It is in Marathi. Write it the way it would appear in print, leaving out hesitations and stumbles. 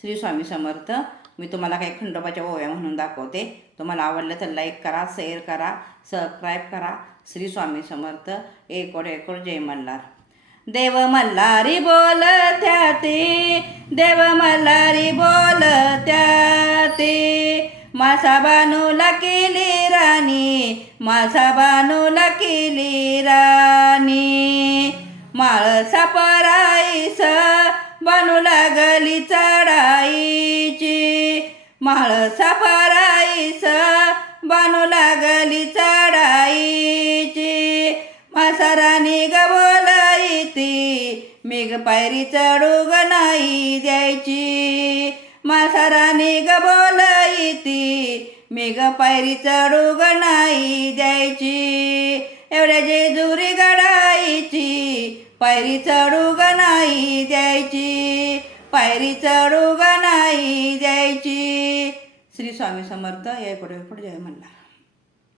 श्री स्वामी समर्थ. मी तुम्हाला काही खंडोबाच्या ओव्या म्हणून दाखवते. तुम्हाला आवडलं तर लाईक करा, शेअर करा, सबस्क्राईब करा. श्री स्वामी समर्थ. एकोड एकोड जय मल्हार. देव मल्हारी बोलत्या ते, देव मल्हारी बोलत्या ते, मासा बानूला केली राणी, मासा बानूला केली राणी. माळसा पराईस बानू लागली चढाईची, माळसा पराईस बानू लागली चढाईची. मासारानी ग बोलायती, मेघ पायरी चढू ग नाही द्यायची. मासारानी ग बोलायती, मेघ पायरी चढू ग नाही द्यायची. एवढ्या जेजुरी गडायची, पायरी चढू ग नाही द्यायची, पायरी चढू ग नाही द्यायची. श्री स्वामी समर्थ. या पुढे जय मल्हार.